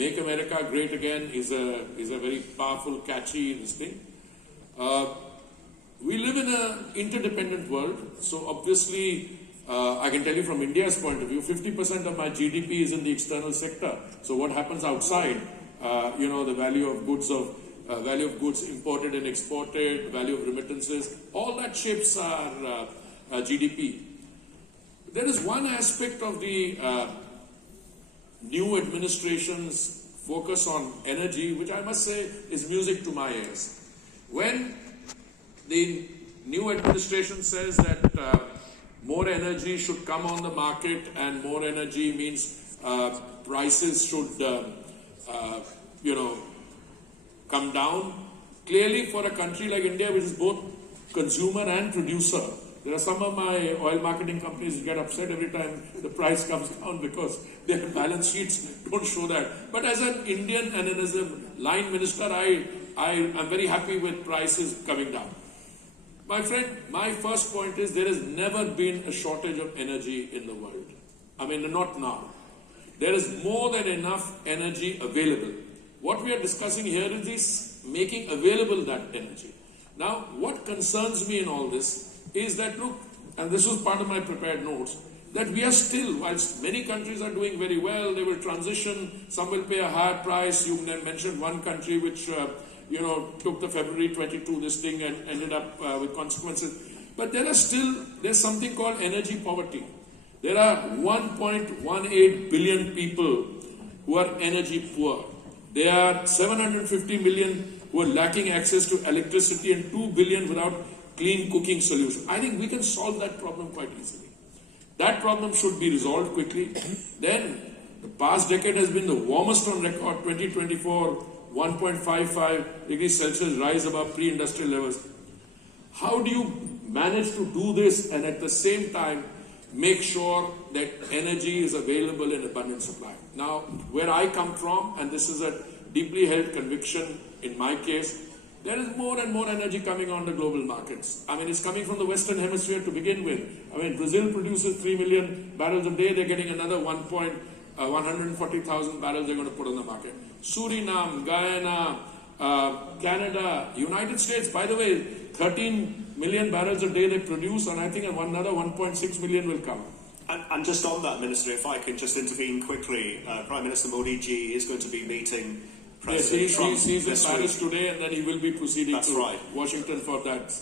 Make America Great Again is a very powerful, catchy thing. We live in an interdependent world, so obviously I can tell you from India's point of view, 50% of my GDP is in the external sector. So what happens outside, the value of goods imported and exported, value of remittances, all that shapes our GDP. There is one aspect of the new administration's focus on energy, which I must say is music to my ears. When the new administration says that more energy should come on the market, and more energy means prices should, come down. Clearly, for a country like India, which is both consumer and producer, there are some of my oil marketing companies who get upset every time the price comes down because their balance sheets don't show that. But as an Indian and as a line minister, I am very happy with prices coming down. My friend, my first point is there has never been a shortage of energy in the world. I mean, not now. There is more than enough energy available. What we are discussing here is this making available that energy. Now, what concerns me in all this is that, look, and this was part of my prepared notes, that we are still, whilst many countries are doing very well, they will transition, some will pay a higher price. You mentioned one country which took the February 22 this thing and ended up with consequences. But there's something called energy poverty. There are 1.18 billion people who are energy poor. There are 750 million who are lacking access to electricity and 2 billion without clean cooking solution. I think we can solve that problem quite easily. That problem should be resolved quickly. Then, the past decade has been the warmest on record, 2024, 1.55 degrees Celsius rise above pre-industrial levels. How do you manage to do this and at the same time make sure that energy is available in abundant supply? Now, where I come from, and this is a deeply held conviction in my case, there is more and more energy coming on the global markets. I mean, it's coming from the Western Hemisphere to begin with. I mean, Brazil produces 3 million barrels a day. They're getting another 140,000 barrels they're going to put on the market. Suriname, Guyana, Canada, United States, by the way, 13 million barrels a day they produce, and I think another 1.6 million will come. And just on that, Minister, if I can just intervene quickly, Prime Minister Modi ji is going to be meeting President Trump he's in this Paris week today, and then he will be proceeding That's to right. Washington for that.